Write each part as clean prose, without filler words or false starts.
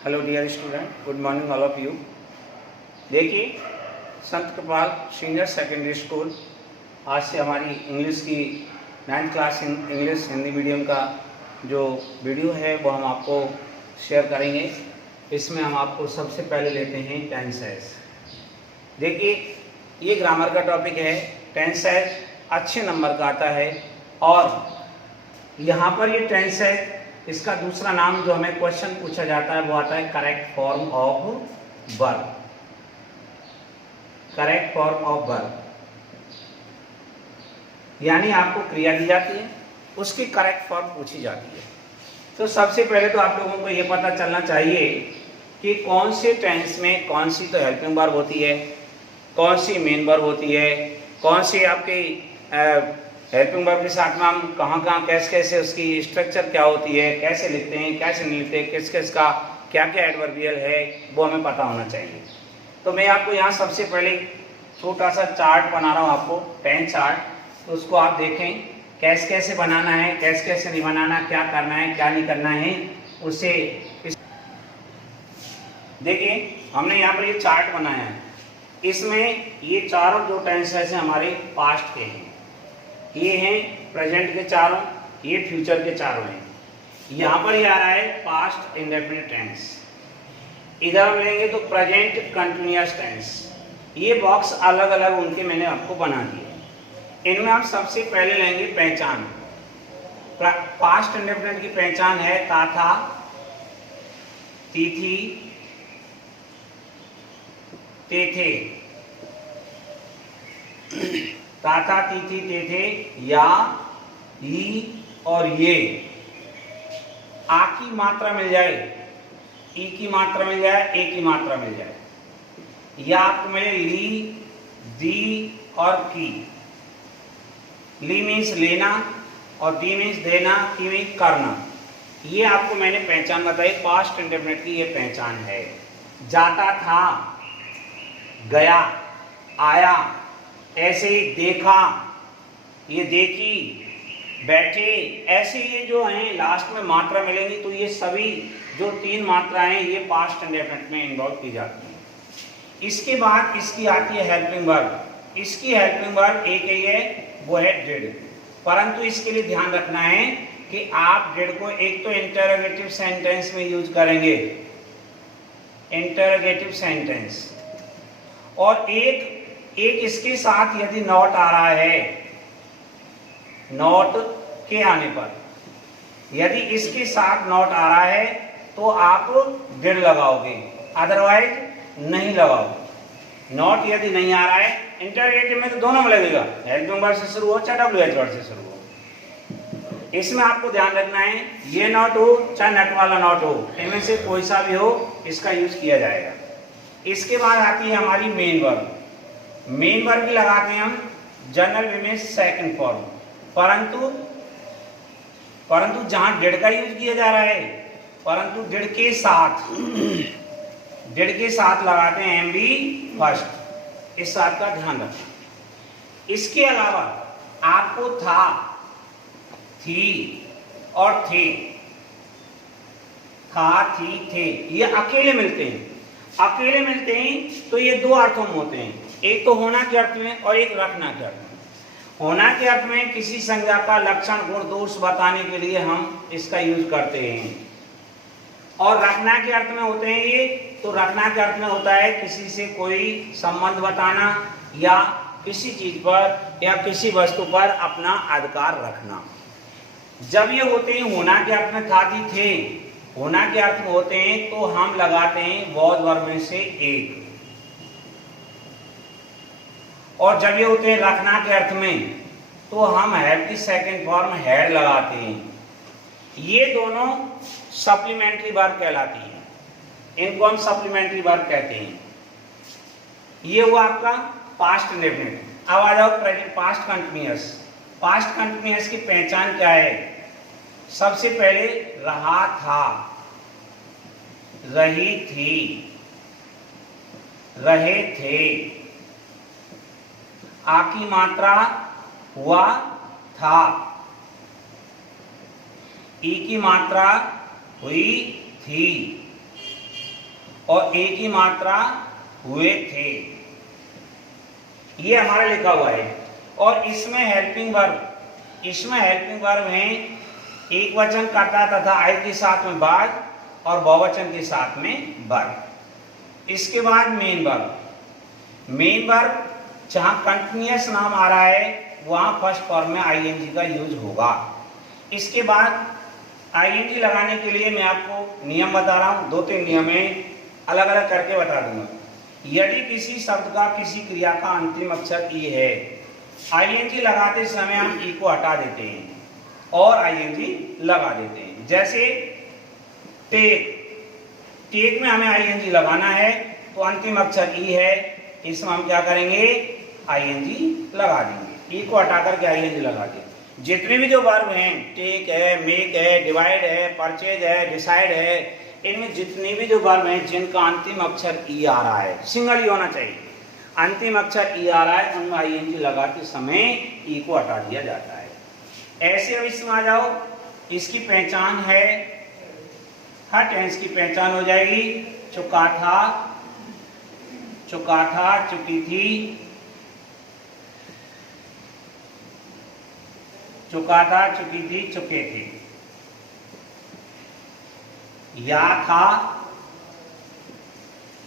Hello dear student, good morning all of you. देखिए, संत कृपाल senior secondary school आज से हमारी इंग्लिश की 9th class English Hindi medium का जो वीडियो है वो हम आपको शेयर करेंगे। इसमें हम आपको सबसे पहले लेते हैं टेंसेस। देखिए, ये ग्रामर का टॉपिक है। टेंसेस अच्छे नंबर का आता है और यहाँ पर ये टेंसेस, इसका दूसरा नाम जो हमें क्वेश्चन पूछा जाता है वो आता है correct form of verb. Correct form of verb यानी आपको क्रिया दी जाती है, उसकी करेक्ट फॉर्म पूछी जाती है। तो सबसे पहले तो आप लोगों को ये पता चलना चाहिए कि कौन से टेंस में कौन सी तो हेल्पिंग वर्ब होती है, कौन सी मेन वर्ब होती है, कौन सी आपकी हेल्पिंग वर्ब के साथ में हम कहाँ कैसे कैसे उसकी स्ट्रक्चर क्या होती है, कैसे लिखते हैं, कैसे नहीं लिखते, किस किस का क्या क्या एडवर्बियल है, वो हमें पता होना चाहिए। तो मैं आपको यहाँ सबसे पहले छोटा सा चार्ट बना रहा हूँ, आपको 10 चार्ट। तो उसको आप देखें कैसे कैसे बनाना है, कैसे कैसे नहीं बनाना, क्या करना है क्या नहीं करना है, उसे देखिए। हमने यहाँ पर ये चार्ट बनाया है, इसमें ये चारों जो टेंसेस हैं हमारे पास्ट के हैं, ये हैं प्रेजेंट के चारों, ये फ्यूचर के चारों हैं। यहाँ पर ये आ रहा है पास्ट इंडेफिनिट टेंस। इधर हम लेंगे तो प्रेजेंट कंटिन्यूअस टेंस। ये बॉक्स अलग अलग उनके मैंने आपको बना दिए। इनमें हम सबसे पहले लेंगे पहचान। पास्ट इंडेफिनिट की पहचान है था, थी, थे। था, थी, थे, या, ही और ये। आ की मात्रा मिल जाए, ई की मात्रा मिल जाए, ए की मात्रा मिल जाए, या आपको मिले ली, दी और की। ली मीन्स लेना और दी मीन्स देना, की मीन्स करना। ये आपको मैंने पहचान बताई, पास्ट इंडेफिनिट की ये पहचान है। जाता था, गया, आया, ऐसे ही देखा, ये देखी, बैठे, ऐसे ये जो हैं लास्ट में मात्रा मिलेंगी। तो ये सभी जो 3 मात्राएं ये पास्ट इंडेफिनिट में इन्वॉल्व की जाती हैं। इसके बाद इसकी आती है हेल्पिंग वर्ब। इसकी हेल्पिंग वर्ब एक ही है, वो है डिड। परंतु इसके लिए ध्यान रखना है कि आप डिड को एक तो इंटरोगेटिव सेंटेंस में यूज करेंगे, इंटरोगेटिव सेंटेंस, और एक इसके साथ यदि नॉट आ रहा है, नॉट के आने पर यदि इसके साथ नॉट आ रहा है तो आप डिड लगाओगे, अदरवाइज नहीं लगाओगे। नॉट यदि नहीं आ रहा है, इंटरोगेटिव में तो दोनों में लगेगा, हेल्पिंग वर्ब से शुरू हो चाहे WH वर्ड से शुरू हो। इसमें आपको ध्यान रखना है ये नॉट हो चाहे नट वाला नॉट हो, इनमें से कोई सा भी हो इसका यूज किया जाएगा। इसके बाद आती है हमारी मेन वर्ब। मेन वर्ब भी लगाते हैं हम जनरल वे में सेकंड फॉर्म, परंतु जहां डिड का यूज किया जा रहा है, परंतु डिड के साथ लगाते हैं एम बी फर्स्ट। इस बात का ध्यान रखना। इसके अलावा आपको था, थी और थे, था, थी, थे, ये अकेले मिलते हैं। अकेले मिलते हैं तो ये 2 अर्थों में होते हैं, एक तो होना के अर्थ में और एक रखना के अर्थ में। होना के अर्थ में किसी संज्ञा का लक्षण, गुण, दोष बताने के लिए हम इसका यूज करते हैं, और रखना के अर्थ में होते हैं ये। तो रखना के अर्थ में होता है किसी से कोई संबंध बताना या किसी चीज पर या किसी वस्तु पर अपना अधिकार रखना। जब ये होते हैं होना के अर्थ में था, थी, थे, होना के अर्थ में होते हैं तो हम लगाते हैं बॉध वर्ब में से एक। और जब ये होते हैं रखना के अर्थ में तो हम हैव की सेकंड फॉर्म हैड लगाते हैं। ये दोनों सप्लीमेंट्री वर्ब कहलाती हैं, इनको हम सप्लीमेंट्री वर्ब कहते हैं। ये हुआ आपका पास्ट इंडेफिनिट। अब आ जाओ present past continuous. Past continuous की पहचान क्या है? सबसे पहले रहा था, रही थी, रहे थे, आ की मात्रा हुआ था, ई की मात्रा हुई थी, और ए की मात्रा हुए थे, ये हमारा लिखा हुआ है। और इसमें हेल्पिंग वर्ब में एक वचन कर्ता तथा आई के साथ में बाद और बहुवचन के साथ में वर्ब। इसके बाद मेन वर्ब जहां कंटिन्यूअस नाम आ रहा है वहां फर्स्ट फॉर्म में आईएनजी का यूज होगा। इसके बाद आईएनजी लगाने के लिए मैं आपको नियम बता रहा हूं, 2-3 नियम है, अलग अलग करके बता दूंगा। यदि किसी शब्द का किसी क्रिया का अंतिम अक्षर ई है, आईएनजी लगाते समय हम ई को हटा देते हैं और आईएनजी लगा देते हैं। जैसे टेक में हमें आईएनजी लगाना है तो अंतिम अक्षर ई है, इसमें हम क्या करेंगे, आईएनजी लगा देंगे, ई को हटा करके आईएनजी लगा देंगे। जितने भी जो वर्ब हैं, टेक है, मेक है, डिवाइड है, परचेज है, डिसाइड है, इनमें जितने भी जो वर्ब हैं जिनका अंतिम अक्षर ई आ रहा है, सिंगल ही होना चाहिए, अंतिम अक्षर ई आ रहा है, उनमें आईएनजी लगाते समय ई को हटा दिया जाता है। ऐसे अब इसमें आ जाओ, इसकी पहचान है, हर टेंस की पहचान हो जाएगी। चुका था, चुकी थी, चुका था, चुकी थी, चुके थे। या था,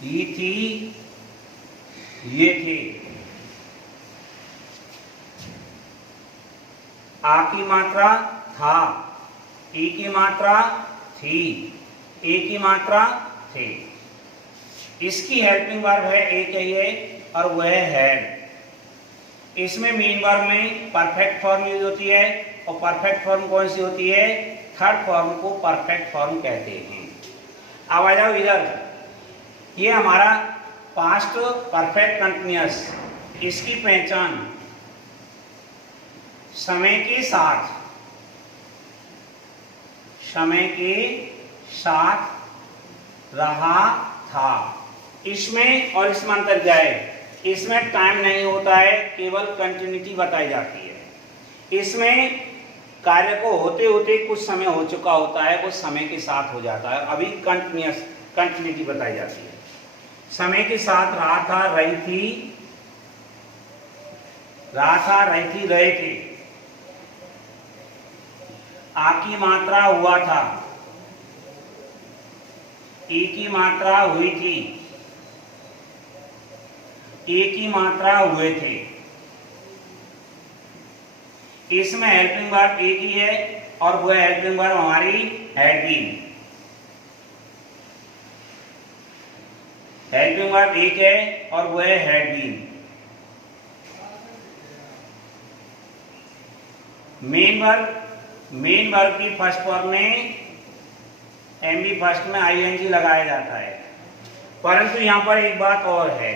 ही थी, ये थे। आ की मात्रा था, ई की मात्रा थी, ए की मात्रा थे। इसकी हेल्पिंग वर्ब है एक है ये, और वह है। इसमें मेन वर्ब में परफेक्ट फॉर्म यूज होती है, और परफेक्ट फॉर्म कौन सी होती है, थर्ड फॉर्म को परफेक्ट फॉर्म कहते हैं। अब आ जाओ इधर, ये हमारा पास्ट परफेक्ट कंटिन्यूअस, इसकी पहचान समय के साथ रहा था। इसमें और इसमें अंतर क्या है, इसमें टाइम नहीं होता है, केवल कंटिन्यूटी बताई जाती है। इसमें कार्य को होते होते कुछ समय हो चुका होता है, कुछ समय के साथ हो जाता है, अभी कंटिन्यूटी बताई जाती है। समय के साथ रहा था, रही थी, रहे थे। आ की मात्रा हुआ था, ए की मात्रा हुई थी, ए की मात्रा हुए थे। इसमें हेल्पिंग वर्ब एक ही है और वह हेल्पिंग वर्ब हमारी हैड बीन। हेल्पिंग वर्ब एक है और वह हैड बीन। मेन वर्ब की फर्स्ट फॉर्म में एमबी फर्स्ट में आईएनजी लगाया जाता है। परंतु यहाँ पर एक बात और है,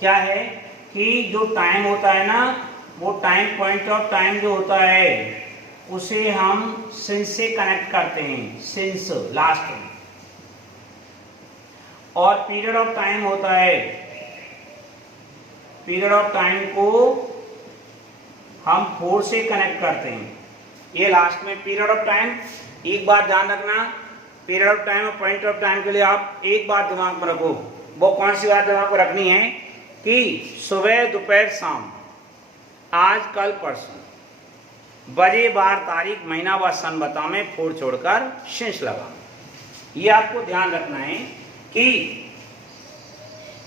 क्या है कि जो टाइम होता है ना, वो टाइम, पॉइंट ऑफ टाइम जो होता है उसे हम सिंस से कनेक्ट करते हैं, सिंस लास्ट में। और पीरियड ऑफ टाइम होता है, पीरियड ऑफ टाइम को हम फोर से कनेक्ट करते हैं, ये लास्ट में पीरियड ऑफ टाइम। एक बात ध्यान रखना, पीरियड ऑफ टाइम और पॉइंट ऑफ टाइम के लिए आप एक बात दिमाग में रखो, वो कौन सी बात दिमाग में रखनी है कि सुबह, दोपहर, शाम, आज, कल, परसों, बजे, बार, तारीख, महीना व सन बता में फोर छोड़कर सिंस लगा। ये आपको ध्यान रखना है कि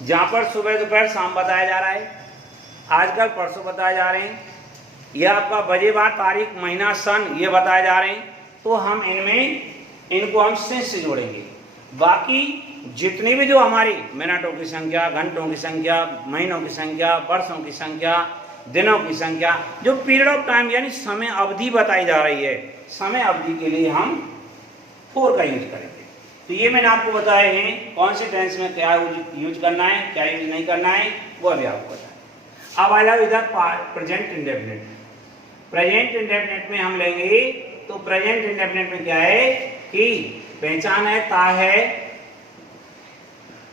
जहां पर सुबह, दोपहर, शाम बताया जा रहा है, आज, कल, परसों बताए जा रहे हैं, यह आपका बजे, बार, तारीख, महीना, सन ये बताए जा रहे हैं, तो हम इनको हम सिंस से जोड़ेंगे। बाकी जितनी भी जो हमारी मिनटों की संख्या, घंटों की संख्या, महीनों की संख्या, वर्षों की संख्या, दिनों की संख्या, जो पीरियड ऑफ टाइम यानी समय अवधि बताई जा रही है, समय अवधि के लिए हम फोर का यूज करेंगे। तो ये मैंने आपको बताए हैं कौन से टेंस में क्या यूज करना है, क्या यूज नहीं करना है, वो अभी आपको बताएं। अब आ जाओ इधर प्रेजेंट इंडेफिनिट। प्रेजेंट इंडेफिनिट में हम लेंगे, तो प्रेजेंट इंडेफिनिट में क्या है कि पहचान है,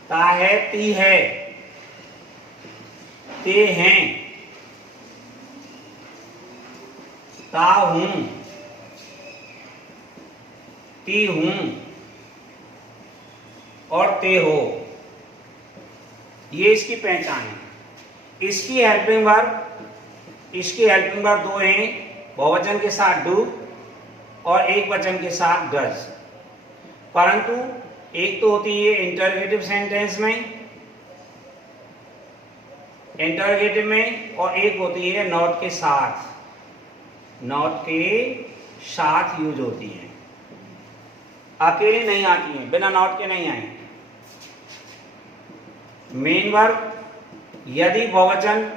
ता है, ती है, ते हैं, ता हूं, ती हूं और ते हो। ये इसकी पहचान है। इसकी हेल्पिंग वर्ब दो हैं, बहुवचन के साथ डू और एक वचन के साथ डज। परंतु एक तो होती है इंटरोगेटिव सेंटेंस में, इंटरोगेटिव में, और एक होती है नॉट के साथ, नॉट के साथ यूज होती है, अकेले नहीं आती हैं, बिना नॉट के नहीं आएंगी। मेन वर्ब, यदि बहुवचन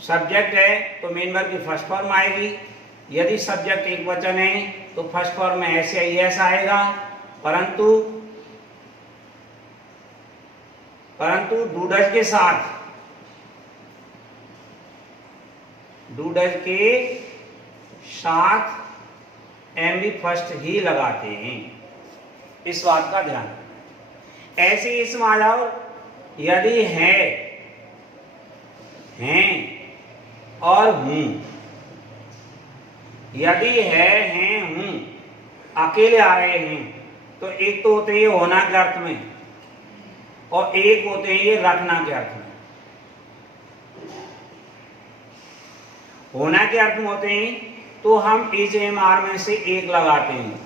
सब्जेक्ट है तो मेन वर्ब की फर्स्ट फॉर्म आएगी, यदि सब्जेक्ट एक वचन है तो फर्स्ट फॉर्म में ऐसे ही ऐसा आएगा। परंतु डूडज के साथ, डूडज के साथ एम भी फर्स्ट ही लगाते हैं, इस बात का ध्यान। ऐसे इसमें आ जाओ, यदि है, हैं और हूं, यदि है, हैं, हूं अकेले आ रहे हैं तो एक तो होते हैं होना के अर्थ में और एक होते हैं ये रखना के अर्थ में। होना के अर्थ में होते हैं तो हम इज एम आर में से एक लगाते हैं,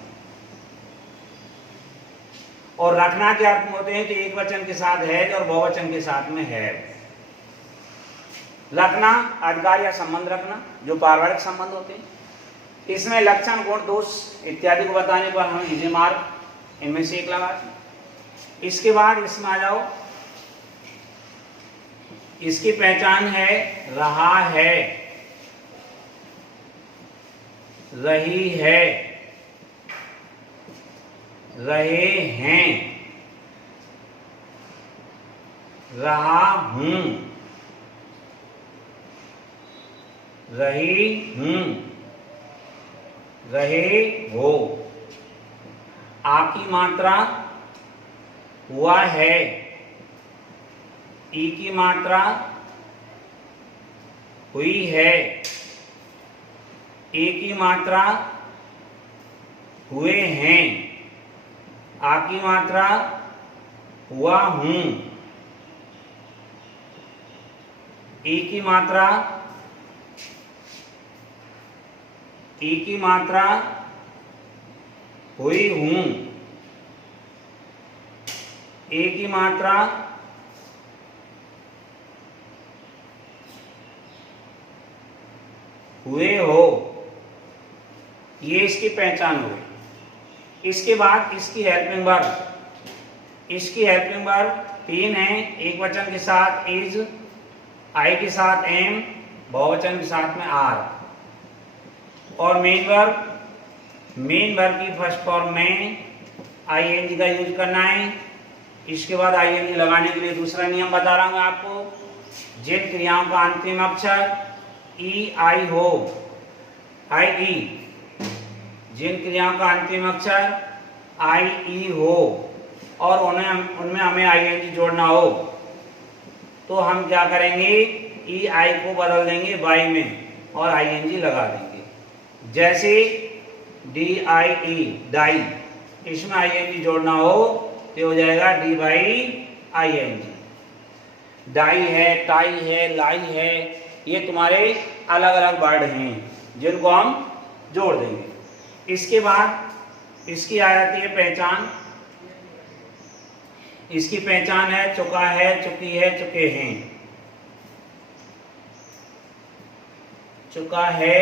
और रखना के अर्थ में होते हैं तो एक वचन के साथ है और बहुवचन के साथ में है। रखना अधिकार या संबंध रखना, जो पारिवारिक संबंध होते हैं, इसमें लक्षण, गुण, दोष इत्यादि को बताने पर हम इज एम आर इनमें से एक लगाते हैं। इसके बाद इसमें आ जाओ, इसकी पहचान है रहा है, रही है, रहे हैं, रहा हूं, रही हूं, रहे हो। आ की मात्रा हुआ है, ई की मात्रा हुई है, ए की मात्रा हुए हैं, आ की मात्रा हुआ हूं, ई की मात्रा हुई हूं, ए की मात्रा हुए हो। ये इसकी पहचान हुई। इसके बाद इसकी हेल्पिंग वर्ब, इसकी हेल्पिंग वर्ब तीन है, एक वचन के साथ इज, आई के साथ एम, बहुवचन के साथ में आर, और मेन वर्ब की फर्स्ट फॉर्म में आईएनजी का यूज करना है। इसके बाद आईएनजी लगाने के लिए दूसरा नियम बता रहा हूं आपको। जिन क्रियाओं का अंतिम अक्षर ई आई हो, आई ई, जिन क्रियाओं का अंतिम अक्षर आई ई हो और उनमें हमें आईएनजी जोड़ना हो, तो हम क्या करेंगे, ई आई को बदल देंगे बाई में और आईएनजी लगा देंगे। जैसे डी आई ई, डाई, इसमें आईएनजी जोड़ना हो तो हो जाएगा डी बाई आईएनजी। डाई है, टाई है, लाई है, ये तुम्हारे अलग अलग वर्ड हैं जिनको हम जोड़ देंगे। इसके बाद इसकी आ जाती है पहचान। इसकी पहचान है चुका है, चुकी है, चुके हैं। चुका है,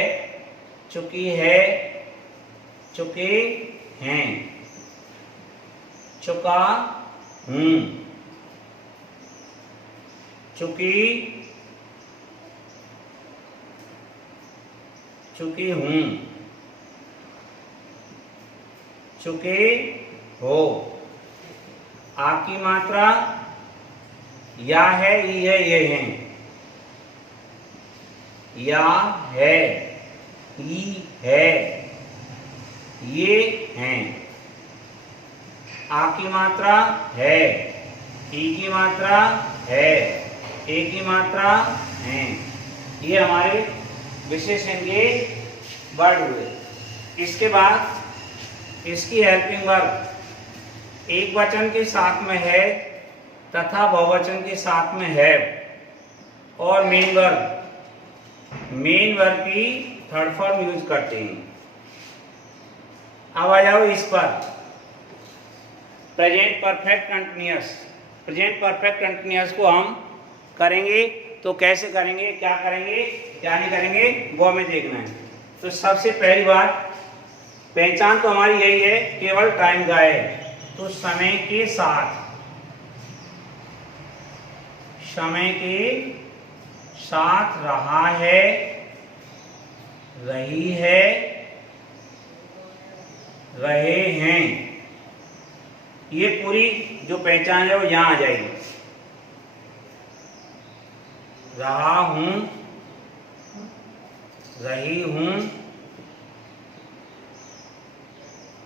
चुकी है, चुके हैं। चुका हूं, चुकी, चुकी हूं, चुके हो। आपकी मात्रा या है, ई है, ये हैं। या है, ई है, ये हैं। आ की मात्रा है, ई की मात्रा है, ए की मात्रा है। ये हमारे विशेषण के वर्ड हुए। इसके बाद इसकी हेल्पिंग वर्ब एक वचन के साथ में है तथा बहुवचन के साथ में हैव और मेन वर्ब की थर्ड फॉर्म यूज करते हैं। अब आ जाओ इस पर प्रेजेंट परफेक्ट कंटिन्यूअस को हम करेंगे तो कैसे करेंगे, क्या करेंगे, क्या नहीं करेंगे, वो हमें देखना है। तो सबसे पहली बात, पहचान तो हमारी यही है, केवल टाइम का है। तो समय के साथ रहा है, रही है, रहे हैं, ये पूरी जो पहचान है वो यहां आ जाएगी। रहा हूं, रही हूं,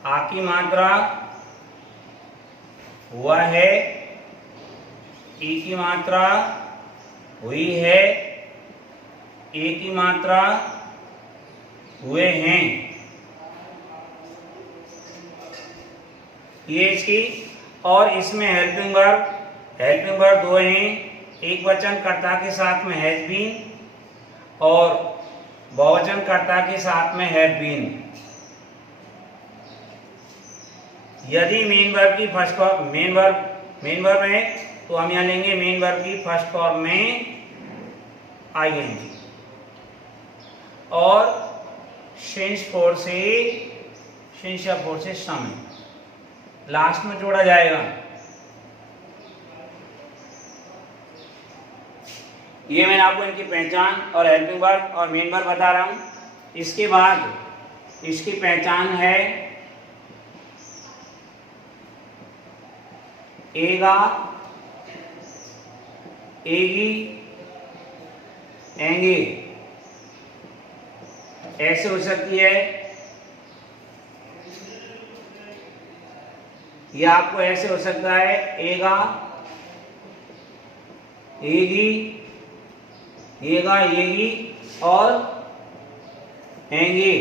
आ की मात्रा हुआ है, ई की मात्रा हुई है, ए की मात्रा हुए हैं, ये इसकी। और इसमें हेल्पिंग वर्ब दो हैं, एक वचन कर्ता के साथ में हैज बीन और बहुवचन कर्ता के साथ में हैव बीन। यदि मेन वर्ब की फर्स्ट फॉर्म मेन वर्ब है तो हम यहाँ लेंगे मेन वर्ब की फर्स्ट फॉर्म में आईएनजी और सिंस फोर से समय लास्ट में जोड़ा जाएगा। ये मैंने आपको इनकी पहचान और हेल्पिंग वर्ब और मेन वर्ब बता रहा हूं। इसके बाद इसकी पहचान है एगा, एगी, एंगे, ऐसे हो सकती है, या आपको ऐसे हो सकता है एगा, एगी, एगा, एगी और एंगे,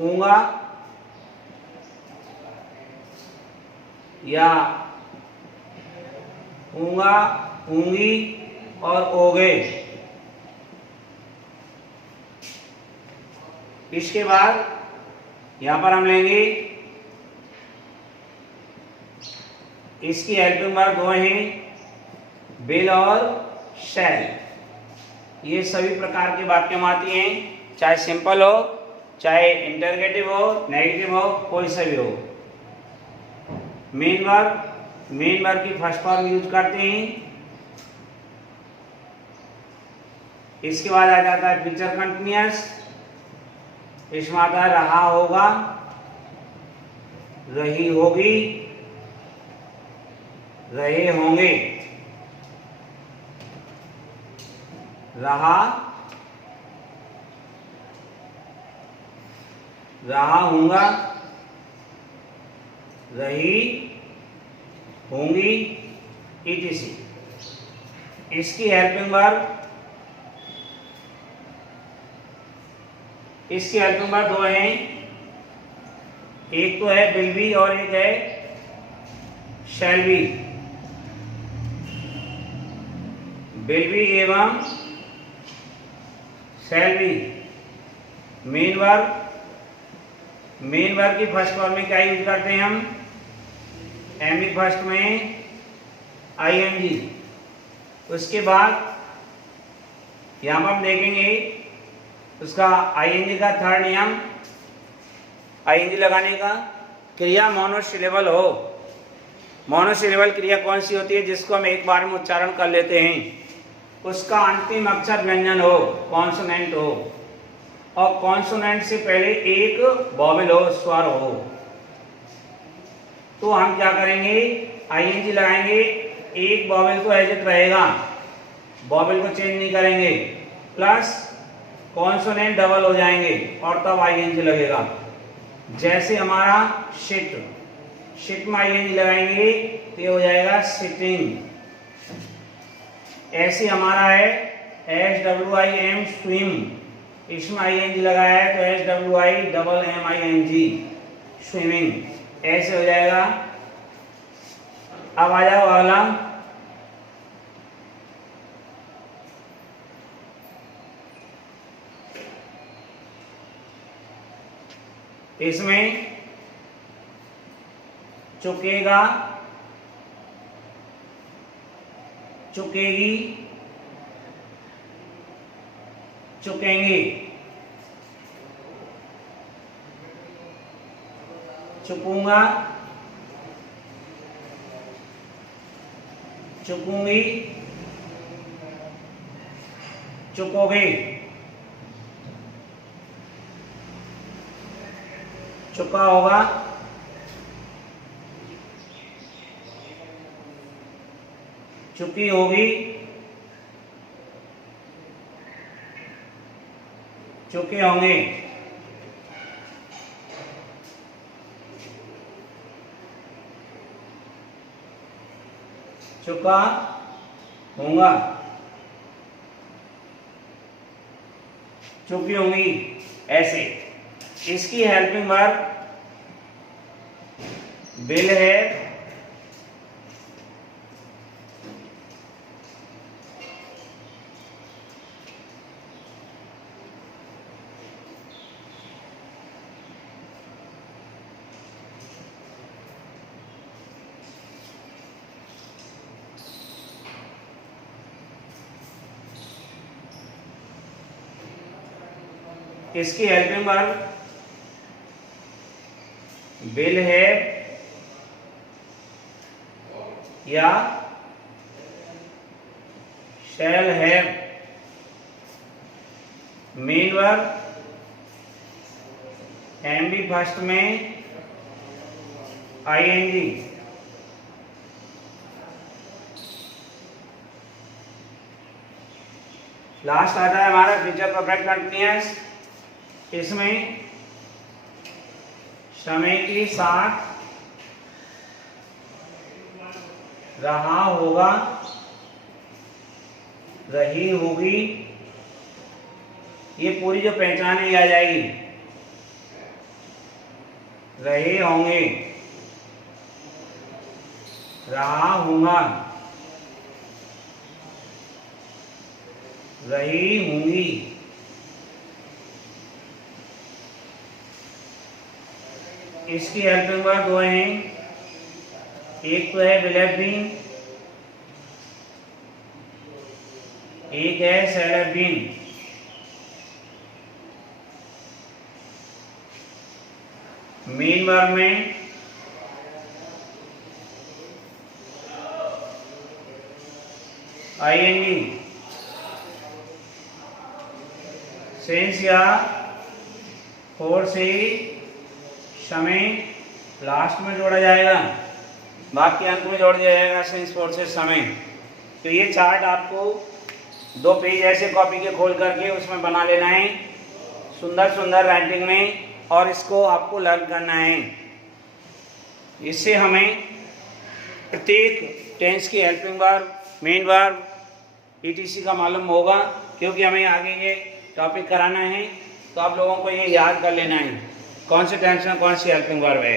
ऊंगा या ऊंगा, ऊंगी और ओगे। इसके बाद यहां पर हम लेंगे इसकी हेल्पिंग वर्ब दो हैं, विल और शैल। ये सभी प्रकार के वाक्य में आती हैं, चाहे सिंपल हो, चाहे इंटरगेटिव हो, नेगेटिव हो, कोई सा भी हो। मेन वर्ब की फर्स्ट फॉर्म यूज करते हैं। इसके बाद आ जाता है फ्यूचर कंटिन्यूअस, इसमें आता है रहा होगा, रही होगी, रहे होंगे, रहा हूंगा, रही होंगी, etc। इसकी हेल्पिंग वर्ब दो हैं, एक तो है विल बी और एक है शैल बी। विल बी एवं शैल बी। मेन वर्ब की फर्स्ट फॉर्म में क्या यूज करते हैं हम, एम ई फर्स्ट में आईएनजी। उसके बाद यहां पर हम देखेंगे उसका आईएनजी का थर्ड नियम, आईएनजी लगाने का, क्रिया मोनोसिलेबल हो। मोनोसिलेबल क्रिया कौन सी होती है, जिसको हम एक बार में उच्चारण कर लेते हैं, उसका अंतिम अक्षर व्यंजन हो, कॉन्सोनेंट हो, और कॉन्सोनेंट से पहले एक वॉवेल हो, स्वर हो। तो हम क्या करेंगे, आईएनजी लगाएंगे, एक वॉवेल तो एज इट रहेगा, वॉवेल को चेंज नहीं करेंगे, प्लस कॉन्सोनेंट डबल हो जाएंगे और तब आईएनजी लगेगा। जैसे हमारा शिट में आईएनजी लगाएंगे तो ये हो जाएगा सिटिंग। ऐसे हमारा है SWIM स्विम, इसमें आईएनजी लगाया है तो SWIMMING स्विमिंग। ऐसे हो जाएगा। अब आ जाओ अगला, इसमें चुकेगा, चुकेगी, चुकेंगे, चुकूंगा, चुकूंगी, चुकोगे, चुका होगा, चुकी होगी, चुके होंगे, चुका होगा, चुकी होंगी। ऐसे इसकी हेल्पिंग वर्ब विल है, इसकी हेल्पिंग वर्ब विल है या शैल हैव। मेन वर्ब एम बी फर्स्ट में आईएनजी। लास्ट आता है हमारा फ्यूचर परफेक्ट कंटीन्यूअस। इसमें समय के साथ रहा होगा, रही होगी, ये पूरी जो पहचान ही आ जाएगी। रहे होंगे, रहा होगा, रही होंगी। इसकी हेल्पिंग वर्ब दो हैं, एक तो है विल हैव बीन, एक है shall have been. Main verb में आईएनजी, सेंस या फोर से समय लास्ट में जोड़ा जाएगा, बाकी अंत में जोड़ दिया जाएगा सेंस फोर से समय। तो ये चार्ट आपको 2 पेज ऐसे कॉपी के खोल करके उसमें बना लेना है सुंदर सुंदर राइटिंग में, और इसको आपको लर्न करना है। इससे हमें प्रत्येक टेंस की helping verb, main verb, etc का मालूम होगा, क्योंकि हमें आगे ये टॉपिक कराना है। तो आप लोगों को ये याद कर लेना है कौन से टेंस में कौन सी हेल्पिंग वर्ब है।